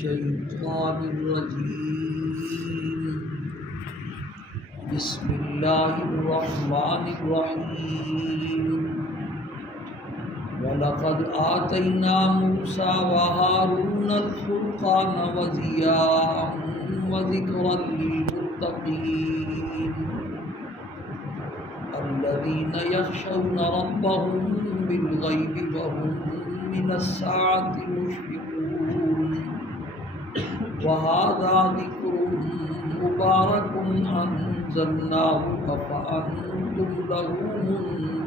الشيطان الرجيم بسم الله الرحمن الرحيم ولقد آتينا موسى وهارون الفرقان وضياء وذكرا للمتقين الذين يخشون ربهم بالغيب وهم من الساعة مشفقون وهذا ذكر مبارك أنزلناه أفأنتم له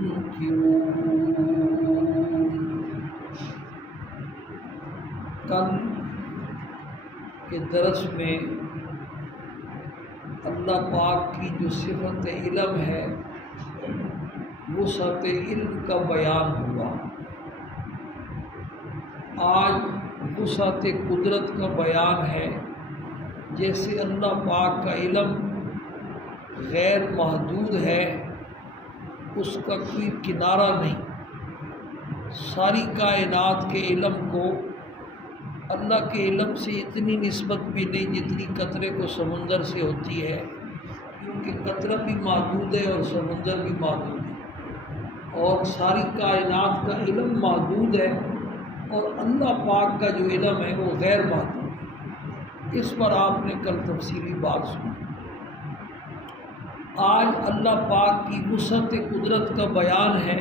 منكرون۔ کل کے درس میں اللہ پاک کی جو صفت علم ہے وسعت علم کا بیان ہوا۔ آج وسعت قدرت کا بیان ہے۔ جیسے اللہ پاک کا علم غیر محدود ہے، اس کا کوئی کنارہ نہیں، ساری کائنات کے علم کو اللہ کے علم سے اتنی نسبت بھی نہیں جتنی قطرے کو سمندر سے ہوتی ہے، کیونکہ قطرہ بھی محدود ہے اور سمندر بھی محدود ہے، اور ساری کائنات کا علم محدود ہے، اور اللہ پاک کا جو علم ہے وہ غیر محدود ہے۔ اس پر آپ نے کل تفصیلی بات سنی۔ آج اللہ پاک کی وسعت قدرت کا بیان ہے،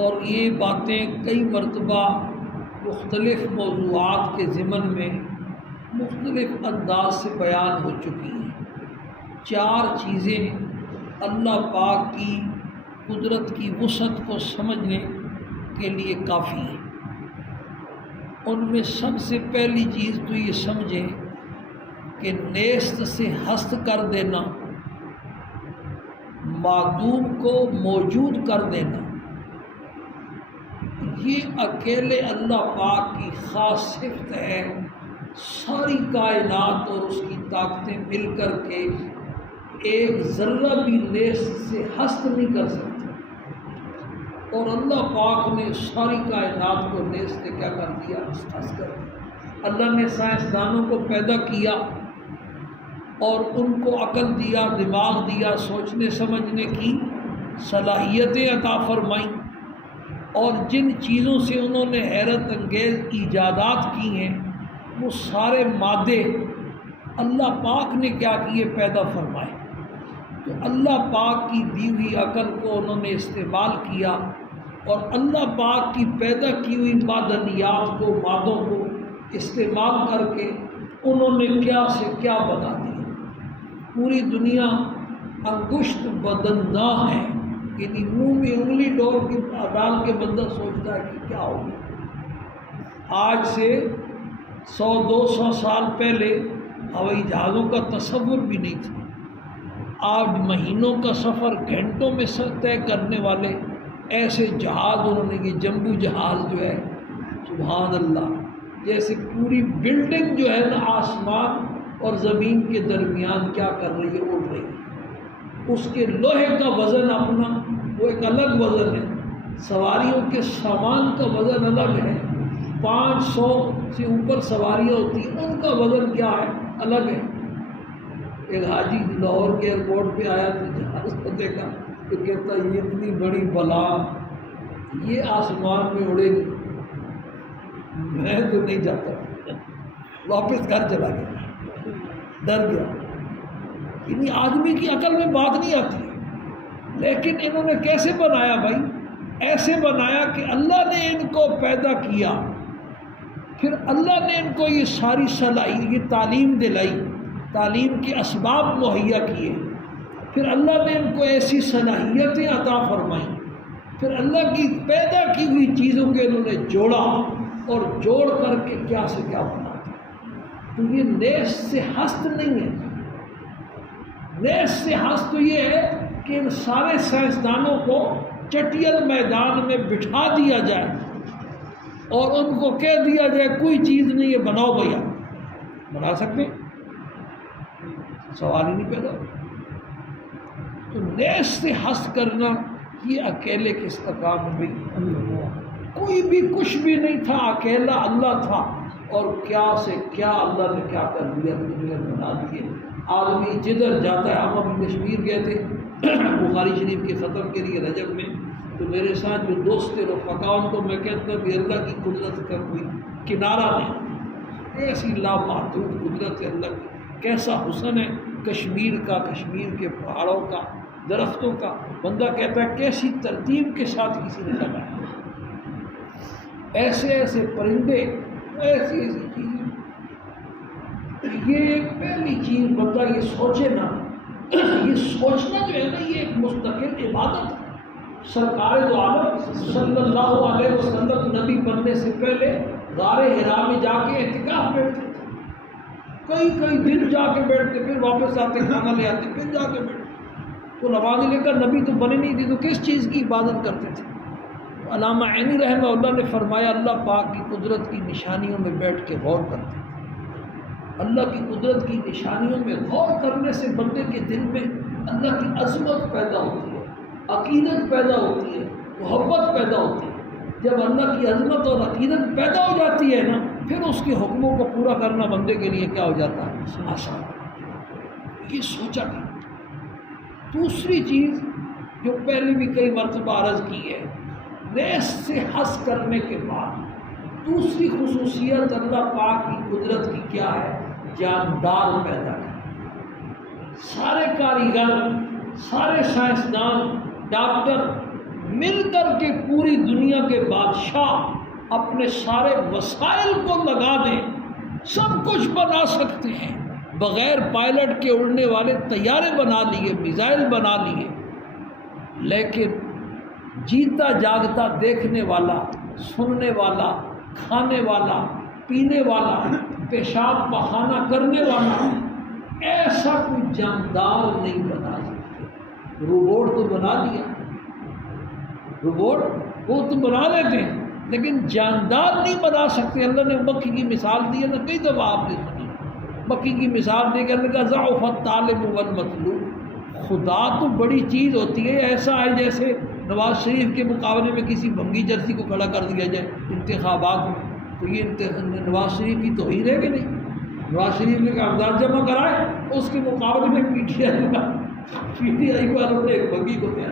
اور یہ باتیں کئی مرتبہ مختلف موضوعات کے ضمن میں مختلف انداز سے بیان ہو چکی ہیں۔ 4 چیزیں اللہ پاک کی قدرت کی وسعت کو سمجھنے کے لیے کافی ہیں۔ ان میں سب سے پہلی چیز تو یہ سمجھیں کہ نیست سے ہست کر دینا، معدوم کو موجود کر دینا، یہ اکیلے اللہ پاک کی خاص صفت ہے۔ ساری کائنات اور اس کی طاقتیں مل کر کے ایک ذرہ بھی نیست سے ہست نہیں کر سکتے، اور اللہ پاک نے ساری کائنات کو نیست سے کیا کر دیا؟ ہست کر دیا۔ اللہ نے سائنسدانوں کو پیدا کیا اور ان کو عقل دیا، دماغ دیا، سوچنے سمجھنے کی صلاحیتیں عطا فرمائیں، اور جن چیزوں سے انہوں نے حیرت انگیز ایجادات کی ہیں وہ سارے مادے اللہ پاک نے کیا کیے؟ پیدا فرمائے۔ تو اللہ پاک کی دی ہوئی عقل کو انہوں نے استعمال کیا، اور اللہ پاک کی پیدا کی ہوئی معدنیات کو، مادوں کو استعمال کر کے انہوں نے کیا سے کیا بنا دیا۔ پوری دنیا انگشت بدنداں ہے، یعنی منہ میں انگلی ڈال کے بندہ سوچتا ہے کہ کیا ہوگا۔ آج سے 100-200 سال پہلے ہوائی جہازوں کا تصور بھی نہیں تھا۔ آج مہینوں کا سفر گھنٹوں میں طے کرنے والے ایسے جہاز انہوں نے، یہ جمبو جہاز جو ہے، سبحان اللہ، جیسے پوری بلڈنگ جو ہے نا آسمان اور زمین کے درمیان کیا کر رہی ہے؟ اڑ رہی ہے۔ اس کے لوہے کا وزن اپنا وہ ایک الگ وزن ہے، سواریوں کے سامان کا وزن الگ ہے، 500 سے اوپر سواریاں ہوتی ہیں، ان کا وزن کیا ہے؟ الگ ہے۔ ایک حاجی لاہور کے ایئرپورٹ پہ آیا تو جہاز کو دیکھا تو کہتا یہ اتنی بڑی بلا یہ آسمان میں اڑے گی، میں تو نہیں جاتا، واپس گھر چلا گیا، ڈر گیا۔ یعنی آدمی کی عقل میں بات نہیں آتی، لیکن انہوں نے کیسے بنایا بھائی؟ ایسے بنایا کہ اللہ نے ان کو پیدا کیا، پھر اللہ نے ان کو یہ ساری صلاحیت، یہ تعلیم دلائی، تعلیم کے اسباب مہیا کیے، پھر اللہ نے ان کو ایسی صلاحیتیں عطا فرمائیں، پھر اللہ کی پیدا کی ہوئی چیزوں کے انہوں نے جوڑا، اور جوڑ کر کے کیا سے کیا بنا دیا۔ تو یہ نیست سے ہست نہیں ہے۔ نیست سے ہست تو یہ ہے کہ ان سارے سائنسدانوں کو چٹیل میدان میں بٹھا دیا جائے اور ان کو کہہ دیا جائے کوئی چیز نہیں ہے، بناؤ بھیا، بنا سکتے؟ سوال ہی نہیں پیدا۔ تو نیست سے ہست کرنا یہ اکیلے کس کا کام ہے؟ کوئی بھی کچھ بھی نہیں تھا، اکیلا اللہ تھا، اور کیا سے کیا اللہ نے کیا کر دیا، دنیا بنا دیے۔ آدمی جدھر جاتا ہے، ہم ابھی کشمیر گئے تھے بخاری شریف کے ختم کے لیے رجب میں، تو میرے ساتھ جو دوست تھے رفقا، ان کو میں کہتا ہوں کہ اللہ کی قدرت کا کوئی کنارہ نہیں، ایسی لامحدود قدرت ہے اللہ کی، کیسا حسن ہے کشمیر کا، کشمیر کے پہاڑوں کا، درختوں کا۔ بندہ کہتا ہے کیسی ترتیب کے ساتھ کسی نے لگایا، ایسے ایسے پرندے، ایسی ایسی چیزیں۔ یہ پہلی چیز بندہ یہ سوچے نا، یہ سوچنا جو ہے نا، یہ ایک مستقل عبادت ہے۔ سرکار دو عالم صلی اللہ علیہ وسلم نبی بننے سے پہلے غار حرا میں جا کے اعتکاف بیٹھتے تھے، کئی دن جا کے بیٹھتے، پھر واپس آتے، کھانا لے آتے، پھر جا کے بیٹھتے۔ تو نماز لے کر نبی تو بنے نہیں تھے، تو کس چیز کی عبادت کرتے تھے؟ علامہ عینی رحمہ اللہ نے فرمایا اللہ پاک کی قدرت کی نشانیوں میں بیٹھ کے غور کرتے ہیں۔ اللہ کی قدرت کی نشانیوں میں غور کرنے سے بندے کے دل میں اللہ کی عظمت پیدا ہوتی ہے، عقیدت پیدا ہوتی ہے، محبت پیدا ہوتی ہے۔ جب اللہ کی عظمت اور عقیدت پیدا ہو جاتی ہے نا، پھر اس کے حکموں کو پورا کرنا بندے کے لیے کیا ہو جاتا ہے؟ آسان۔ یہ سوچا کہ دوسری چیز جو پہلے بھی کئی مرتبہ عرض کی ہے، نیس سے حس کرنے کے بعد دوسری خصوصیت اللہ پاک کی قدرت کی کیا ہے؟ جاندار پیدا ہے۔ سارے کاریگر، سارے سائنسدان، ڈاکٹر مل کر کے پوری دنیا کے بادشاہ اپنے سارے وسائل کو لگا دیں، سب کچھ بنا سکتے ہیں، بغیر پائلٹ کے اڑنے والے طیارے بنا لیے، میزائل بنا لیے، لیکن جیتا جاگتا دیکھنے والا، سننے والا، کھانے والا، پینے والا، پیشاب پخانہ کرنے والا ایسا کوئی جاندار نہیں بنا سکتے۔ روبوٹ تو بنا دیا، روبوٹ وہ تو بنا لیتے ہیں، لیکن جاندار نہیں بنا سکتے۔ اللہ نے مکھی کی مثال دی ہے نا، کئی دفعہ آپ نے سنی، مکھی کی مثال دے کر نے کہا ضعف الطالب والمطلوب۔ خدا تو بڑی چیز ہوتی ہے، ایسا ہے جیسے نواز شریف کے مقابلے میں کسی بھنگی جرسی کو کھڑا کر دیا جائے انتخابات میں، تو یہ نواز شریف کی توہین ہے کہ نہیں؟ نواز شریف نے کاغذات جمع کرائے، اس کے مقابلے میں پی ٹی آئی والوں نے ایک بھنگی کو دیا،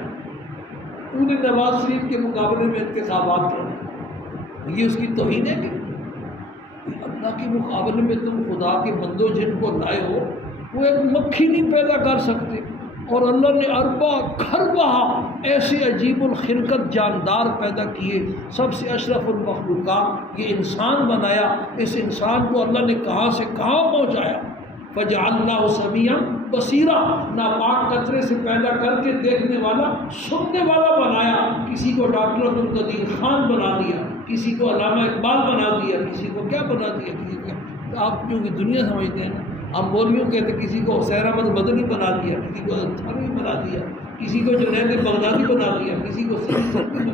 انہوں نے نواز شریف کے مقابلے میں انتخابات کرائے، یہ اس کی توہین ہے کہ اللہ کے مقابلے میں تم خدا کے بندو جن کو لائے ہو وہ ایک مکھی نہیں پیدا کر سکتے، اور اللہ نے اربا کھربا ایسے عجیب الخلقت جاندار پیدا کیے۔ سب سے اشرف المخلوقات یہ انسان بنایا، اس انسان کو اللہ نے کہاں سے کہاں پہنچایا۔ فجعلناہ سمیعا بصیرا، ناپاک قطرے سے پیدا کر کے دیکھنے والا، سننے والا بنایا۔ کسی کو ڈاکٹر عبدالقدیر خان بنا دیا، کسی کو علامہ اقبال بنا دیا، کسی کو کیا بنا دیا، کسی کو آپ جو کہ دنیا سمجھتے ہیں نا، ہم مولویوں کہتے ہیں کسی کو حسین احمد مدنی بنا دیا، کسی کو تھانوی بنا دیا، کسی کو جنید بغدادی بنا دیا، کسی کو سیدی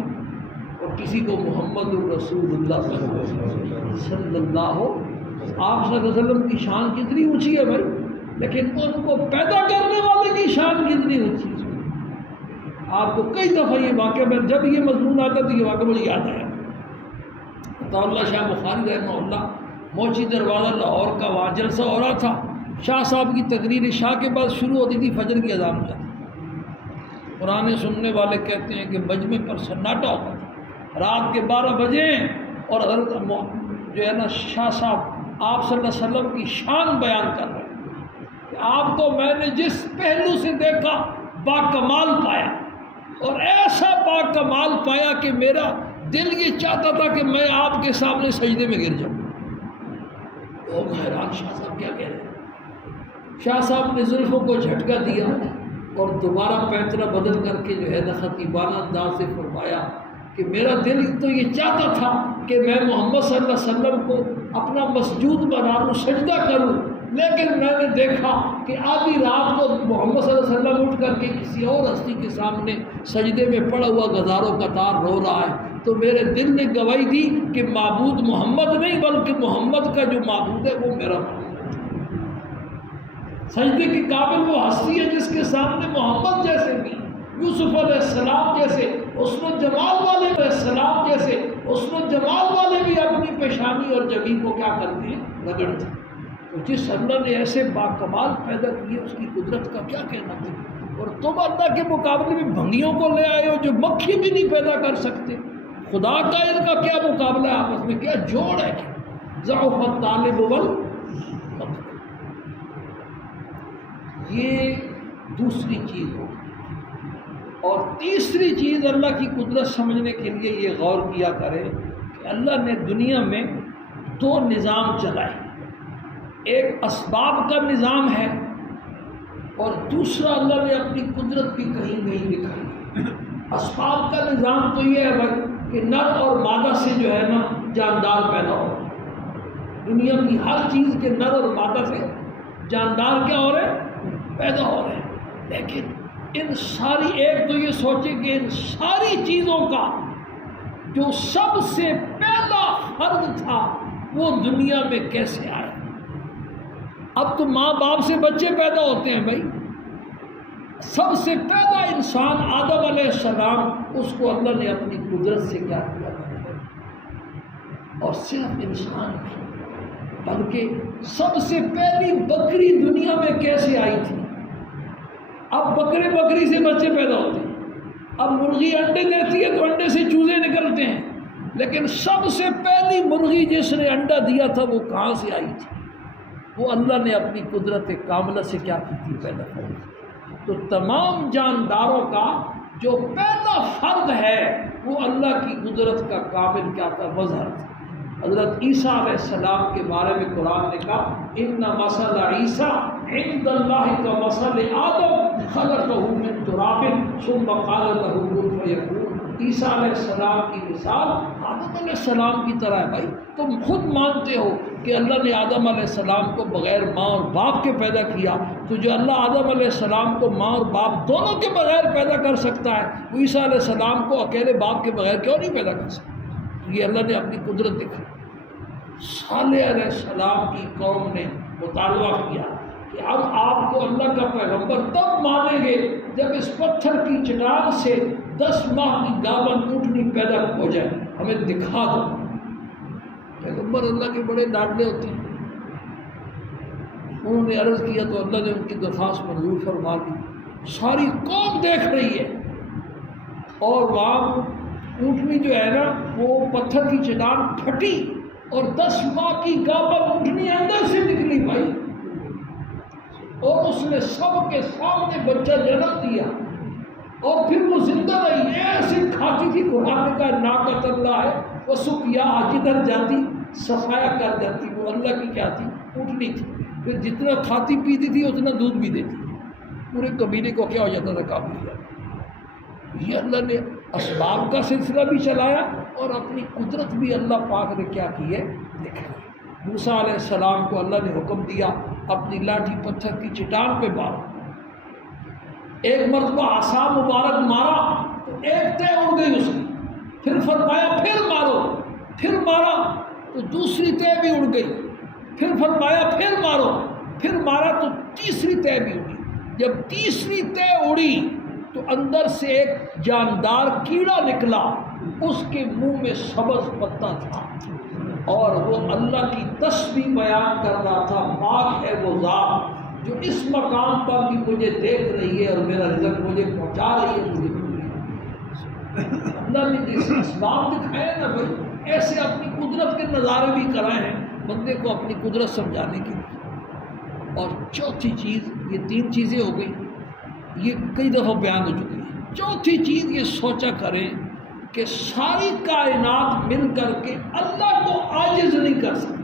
اور کسی کو محمد الرسول اللہ صلی اللہ آپ صلی اللہ علیہ وسلم کی شان کتنی اونچی ہے بھائی، لیکن ان کو پیدا کرنے والے کی شان کتنی اونچی ہے۔ آپ کو کئی دفعہ یہ واقعہ میں جب یہ مضمون آتا تو یہ واقعہ مجھے یاد آیا۔ عطا اللہ شاہ بخاری رحمہ اللہ موچی دروازہ لاہور کا وہاں جلسہ ہو رہا تھا، شاہ صاحب کی تقریر عشاء کے بعد شروع ہوتی تھی، فجر کی اذان ہو جاتی۔ قرآن سننے والے کہتے ہیں کہ مجمع پر سناٹا ہوتا تھا، رات کے 12 بجے اور حضرت جو ہے نا شاہ صاحب آپ صلی اللہ علیہ وسلم کی شان بیان کر رہے ہیں کہ آپ کو میں نے جس پہلو سے دیکھا با کمال پایا، اور ایسا با کمال پایا کہ میرا دل یہ چاہتا تھا کہ میں آپ کے سامنے سجدے میں گر جاؤں۔ لوگ حیران، شاہ صاحب کیا کہہ رہے ہیں؟ شاہ صاحب نے زلفوں کو جھٹکا دیا اور دوبارہ پینترا بدل کر کے جو ہے نا خطیبانہ انداز سے فرمایا کہ میرا دل تو یہ چاہتا تھا کہ میں محمد صلی اللہ علیہ وسلم کو اپنا مسجود بنا لوں، سجدہ کروں، لیکن میں نے دیکھا کہ آدھی رات کو محمد صلی اللہ علیہ وسلم اٹھ کر کے کسی اور ہستی کے سامنے سجدے میں پڑا ہوا غزاروں قطار رو رہا ہے، تو میرے دل نے گواہی دی کہ معبود محمد نہیں بلکہ محمد کا جو معبود ہے وہ میرا معبود ہے۔ سجدے کے قابل وہ ہستی ہے جس کے سامنے محمد جیسے بھی، یوسف علیہ السلام جیسے حسن و جمال والے السلام جیسے حسن و جمال والے بھی اپنی پیشانی اور جبین کو کیا کرتے ہیں؟ رگڑتے ہیں۔ تو جس اللہ نے ایسے باکمال پیدا کیے اس کی قدرت کا کیا کہنا تھا؟ اور تم اللہ کے مقابلے میں بھنگیوں کو لے آئے ہو جو مکھی بھی نہیں پیدا کر سکتے۔ خدا کا ان کا کیا مقابلہ ہے آپس میں؟ کیا جوڑ ہے؟ ضعف الطالب والمطلوب۔ یہ دوسری چیز ہو۔ اور تیسری چیز اللہ کی قدرت سمجھنے کے لیے یہ غور کیا کرے کہ اللہ نے دنیا میں دو نظام چلائے، ایک اسباب کا نظام ہے اور دوسرا اللہ نے اپنی قدرت بھی کہیں نہیں دکھائی۔ اسباب کا نظام تو یہ ہے بھائی کہ نر اور مادہ سے جو ہے نا جاندار پیدا ہو، دنیا کی ہر چیز کے نر اور مادہ سے جاندار کیا ہو رہے ہیں؟ پیدا ہو رہے ہیں۔ لیکن ان ساری، ایک تو یہ سوچے کہ ان ساری چیزوں کا جو سب سے پہلا فرد تھا وہ دنیا میں کیسے آیا؟ اب تو ماں باپ سے بچے پیدا ہوتے ہیں بھائی، سب سے پہلا انسان آدم علیہ السلام، اس کو اللہ نے اپنی قدرت سے کیا کیا؟ اور صرف انسان نہیں بلکہ سب سے پہلی بکری دنیا میں کیسے آئی تھی؟ اب بکری سے بچے پیدا ہوتے ہیں، اب مرغی انڈے دیتی ہے تو انڈے سے چوزے نکلتے ہیں، لیکن سب سے پہلی مرغی جس نے انڈا دیا تھا وہ کہاں سے آئی تھی؟ وہ اللہ نے اپنی قدرت کاملہ سے کیا کی تھی؟ پیدا کی۔ تو تمام جانداروں کا جو پہلا فرد ہے وہ اللہ کی قدرت کا کامل کیا تھا؟ مظہر تھا۔ حضرت عیسیٰ علیہ السلام کے بارے میں قرآن نے کہا ان مثل عیسیٰ عند اللہ کمثل آدم خلقہ من تراب ثم قال له کن فیکون۔ عیسیٰ علیہ السلام کی مثال آدم علیہ السلام کی طرح ہے۔ بھائی تم خود مانتے ہو کہ اللہ نے آدم علیہ السلام کو بغیر ماں اور باپ کے پیدا کیا، تو جو اللہ آدم علیہ السلام کو ماں اور باپ دونوں کے بغیر پیدا کر سکتا ہے وہ عیسیٰ علیہ السلام کو اکیلے باپ کے بغیر کیوں نہیں پیدا کر سکتا؟ یہ اللہ نے اپنی قدرت دکھائی۔ صالح علیہ السلام کی قوم نے مطالبہ کیا کہ اب آپ کو اللہ کا پیغمبر تب مانیں گے جب اس پتھر کی چٹان سے 10 ماہ کی گاون اونٹنی پیدا ہو جائے، ہمیں دکھا دو۔ پیغمبر اللہ کے بڑے لاڈلے ہوتے ہیں، انہوں نے عرض کیا تو اللہ نے ان کی درخواست منظور فرما دی۔ ساری قوم دیکھ رہی ہے اور وہاں اونٹنی جو ہے نا وہ پتھر کی چٹان پھٹی اور 10 ماہ کی گاون اونٹنی اندر سے نکلی بھائی، اور اس نے سب کے سامنے بچہ جنم دیا اور پھر وہ زندہ رہی، ایسے کھاتی تھی۔ قرآن نے کہا ناقۃ اللہ ہے وہ سقیا، جدھر جاتی صفایا کر جاتی، وہ اللہ کی کیا تھی؟ اونٹنی تھی۔ پھر جتنا کھاتی پیتی تھی اتنا دودھ بھی دیتی، پورے قبیلے کو کیا ہو جاتا تھا؟ کافی ہو جاتا۔ یہ اللہ نے اسباب کا سلسلہ بھی چلایا اور اپنی قدرت بھی اللہ پاک نے کیا کی ہے؟ دکھائی۔ موسیٰ علیہ السلام کو اللہ نے حکم دیا اپنی لاٹھی پتھر کی چٹان پہ مارو، ایک مرتبہ عصا مبارک مارا تو ایک تہ اڑ گئی اس کی، پھر فرمایا پھر مارو، پھر مارا تو دوسری تہ بھی اڑ گئی، پھر فرمایا پھر مارو، پھر مارا تو تیسری تہ بھی اڑی۔ جب تیسری تہ اڑی تو اندر سے ایک جاندار کیڑا نکلا، اس کے منہ میں سبز پتا تھا اور وہ اللہ کی تسبیح بیان کر رہا تھا، پاک ہے وہ ذات جو اس مقام پر بھی مجھے دیکھ رہی ہے اور میرا رزق مجھے پہنچا رہی ہے، مجھے اللہ نے جیسے اسباب دکھائے نا بھائی، ایسے اپنی قدرت کے نظارے بھی کرائے ہیں بندے کو اپنی قدرت سمجھانے کے لیے۔ اور چوتھی چیز، یہ 3 چیزیں ہو گئی، یہ کئی دفعہ بیان ہو چکی ہے۔ چوتھی چیز یہ سوچا کریں کہ ساری کائنات مل کر کے اللہ کو عاجز نہیں کر سکتی۔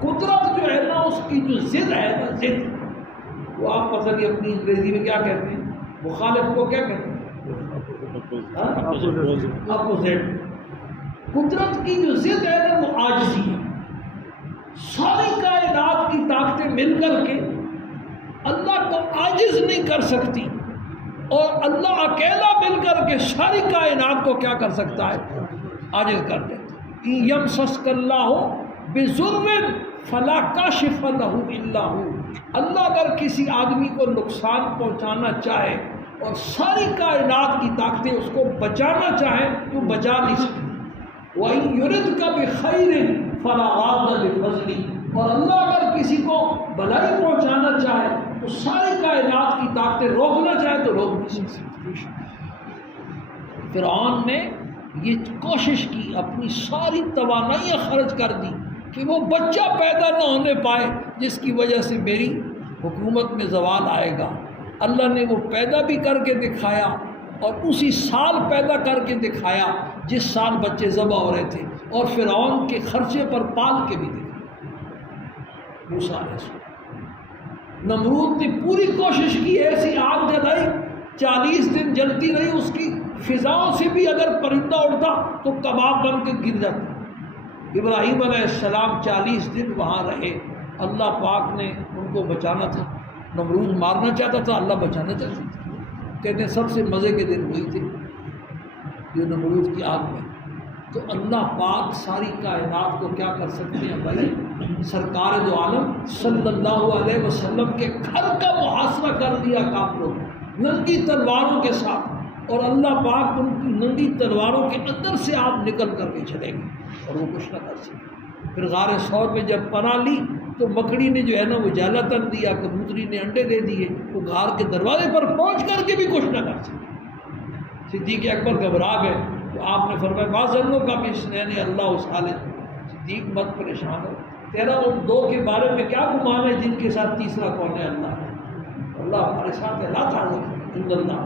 قدرت جو ہے نا اس کی جو ضد ہے نا، ضد، وہ آپ پتہ نہیں اپنی انگریزی میں کیا کہتے ہیں، مخالف کو کیا کہتے ہیں؟ اپوزٹ۔ قدرت کی جو ضد ہے نا وہ عاجزی ہے۔ ساری کائنات کی طاقتیں مل کر کے اللہ کو عاجز نہیں کر سکتی، اور اللہ اکیلا مل کر کے ساری کائنات کو کیا کر سکتا ہے؟ عاجز کر دیتا۔ یمسسک اللہ بضر فلا کاشف لہ الا ہو۔ اللہ اگر کسی آدمی کو نقصان پہنچانا چاہے اور ساری کائنات کی طاقتیں اس کو بچانا چاہیں تو بچا نہیں سکتی۔ وَإِن يُرِدْكَ بِخَيْرٍ فَلَا رَادَّ لِفَضْلِهِ، اور اللہ اگر کسی کو بھلائی پہنچانا چاہے تو ساری کائنات کی طاقتیں روکنا چاہے تو روک نہیں سکتی۔ فرعون نے یہ کوشش کی، اپنی ساری توانائیاں خرچ کر دی کہ وہ بچہ پیدا نہ ہونے پائے جس کی وجہ سے میری حکومت میں زوال آئے گا۔ اللہ نے وہ پیدا بھی کر کے دکھایا اور اسی سال پیدا کر کے دکھایا جس سال بچے ذبح ہو رہے تھے، اور فرعون کے خرچے پر پال کے بھی دکھایا۔ موسیٰ علیہ السلام، نمرود نے پوری کوشش کی، ایسی آگ جلائی 40 دن جلتی رہی، اس کی فضاؤں سے بھی اگر پرندہ اڑتا تو کباب بن کے گر جاتا۔ ابراہیم علیہ السلام 40 دن وہاں رہے، اللہ پاک نے ان کو بچانا تھا، نمرود مارنا چاہتا تھا، اللہ بچانا چاہتا تھا۔ کہتے ہیں سب سے مزے کے دن ہوئی تھی یہ نمرود کی آگ میں۔ تو اللہ پاک ساری کائنات کو کیا کر سکتے ہیں بھائی؟ سرکار دو عالم صلی اللہ علیہ وسلم کے گھر کا محاصرہ کر دیا کافروں نے ننگی تلواروں کے ساتھ، اور اللہ پاک ان کی ننگی تلواروں کے اندر سے آپ نکل کر کے چلے گئے اور وہ کچھ نہ کر سکے۔ پھر غار ثور میں جب پناہ لی تو مکڑی نے جو ہے نا وہ جالا تن دیا، کبوتری نے انڈے دے دیے، وہ غار کے دروازے پر پہنچ کر کے بھی کچھ نہ کر سکے۔ صدیق اکبر گھبرا گئے تو آپ نے فرمایا بازنوں کا بھی اسنین اللہ صالح، صدیق مت پریشان ہو، تیرا ان دو کے بارے میں کیا گمان ہے جن کے ساتھ تیسرا کون ہے؟ اللہ ہے، اللہ ہمارے ساتھ ہے، لا تعلم الا اللہ۔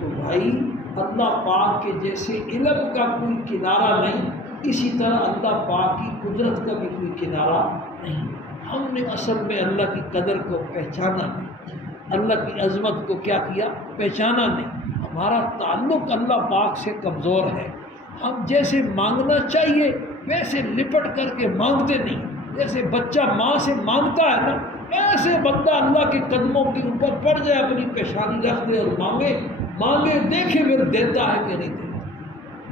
تو بھائی اللہ پاک کے جیسے علم کا کوئی کنارہ نہیں، اسی طرح اللہ پاک کی قدرت کا بھی کوئی کنارہ نہیں۔ ہم نے اصل میں اللہ کی قدر کو پہچانا نہیں، اللہ کی عظمت کو کیا کیا؟ پہچانا نہیں۔ ہمارا تعلق اللہ پاک سے کمزور ہے، ہم جیسے مانگنا چاہیے ویسے لپٹ کر کے مانگتے نہیں۔ جیسے بچہ ماں سے مانگتا ہے نا، ایسے بندہ اللہ کے قدموں کے اوپر پڑ جائے، اپنی پیشانی رکھ دے اور مانگے مانگے، دیکھے پھر دیتا ہے کہ نہیں دیتا۔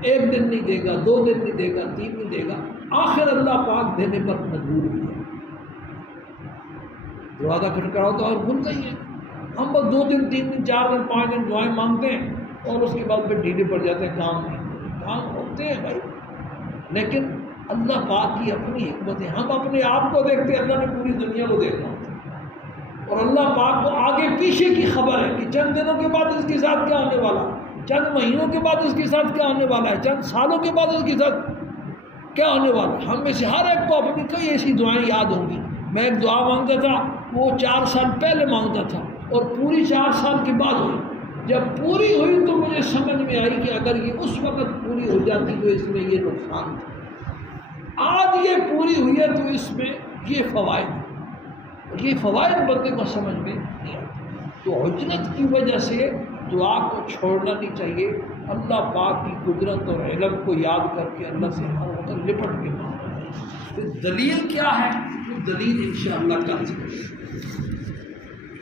ایک دن نہیں دے گا، 2 دن نہیں دے گا، 3 نہیں دے گا، آخر اللہ پاک دینے پر مجبور ہوئی ہے۔ دروازہ کھٹکھڑاؤ تو اور کھلتا ہی ہے۔ ہم بس 2 دن 3 دن 4 دن 5 دن دعائیں مانگتے ہیں اور اس کے بعد پھر ڈھیلے پڑ جاتے ہیں، کام ہوتے ہیں بھائی، لیکن اللہ پاک کی اپنی حکمت ہے۔ ہم اپنے آپ کو دیکھتے ہیں، اللہ نے پوری دنیا کو دیکھا، اور اللہ پاک کو آگے پیچھے کی خبر ہے کہ چند دنوں کے بعد اس کے ساتھ کیا ہونے والا ہے، چند مہینوں کے بعد اس کے ساتھ کیا ہونے والا ہے، چند سالوں کے بعد اس کے ساتھ کیا ہونے والا ہے۔ ہم میں سے ہر ایک کو اپنی کئی ایسی دعائیں یاد ہوں گی۔ میں ایک دعا مانگتا تھا، وہ 4 سال پہلے مانگتا تھا اور پوری 4 سال کے بعد ہوئی۔ جب پوری ہوئی تو مجھے سمجھ میں آئی کہ اگر یہ اس وقت پوری ہو جاتی تو اس میں یہ نقصان تھا، آج یہ پوری ہوئی ہے تو اس میں یہ فوائد، اور یہ فوائد بندے کو سمجھ میں نہیں آتے۔ تو عجلت کی وجہ سے دعا کو چھوڑنا نہیں چاہیے، اللہ پاک کی قدرت اور علم کو یاد کر کے اللہ سے ہر وقت لپٹ کے مانگنا ہے۔ دلیل کیا ہے؟ دلیل انشاءاللہ کل سے